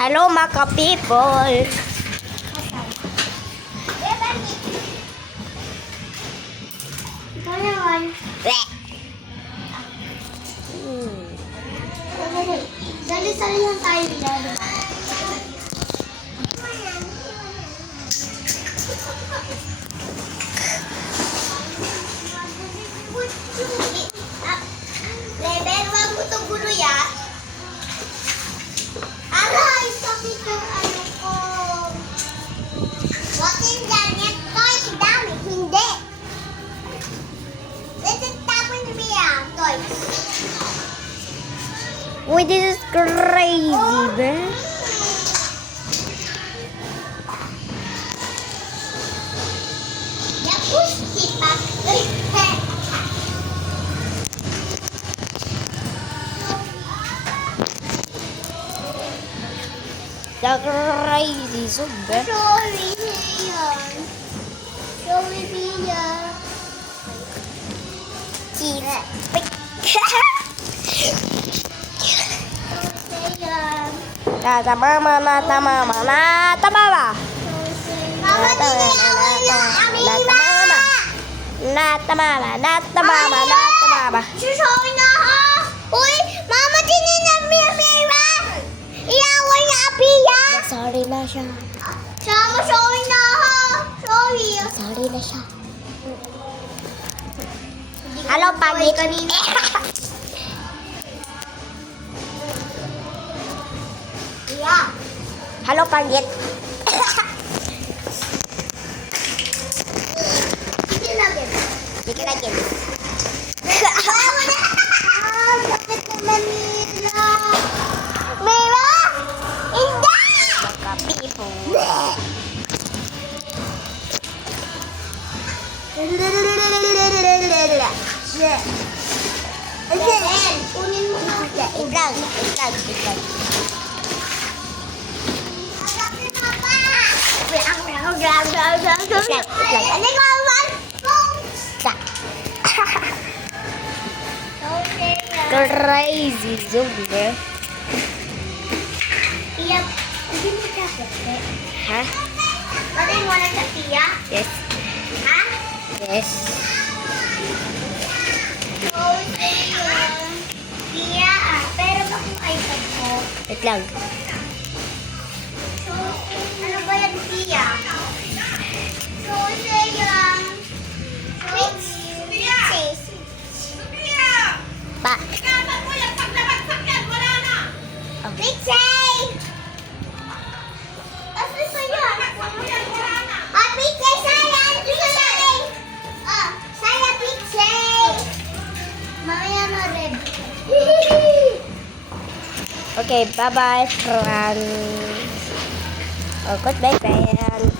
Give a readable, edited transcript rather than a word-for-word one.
Hello mga people. Ikaw naman. Sali-sali lang tayo nila. Level, wag mo itong gulo ya. Aray, sakit yung ano ko. What is that? Toys, dami. Hindi. Let's tapon niya. Toys. Uy, this is crazy, man. Ya pusti pa. The crazy, super. Sorry, Leon. Sorry, Leon. Nata mama, nata mama, nata mama. Mama, tinayawin na Amina. Nata mama, nata mama, nata mama. Susawin na ha. Uy, Mama, tinayawin na Amina. Iyawin na Apia. Sorry na siya. Sama, sorry na ha. Sorry. Sorry na siya. Hello, pangit. Yeah. Hello, pangit. Sige lagi. Sige lagi. Bakit naman nila? Mira! Hindi! Makapipo. Kunin mo na. Iklag. Ano ko naman? Crazy zombie. Pia, hindi mo kasi. Ha? Pwede mo na sa Pia? Yes. Ha? Yes. Pia, pero ba kung iPad ko? Wait lang. So, ano ba yan, Pia? So, sayang. Which? Pa. Pixie! Kasi sa'yo. Ah, Pixie, sayang! Pixie! Ah, sayang, Pixie! Mamaya na red. Okay, bye-bye, friends. Oh, goodbye, friends.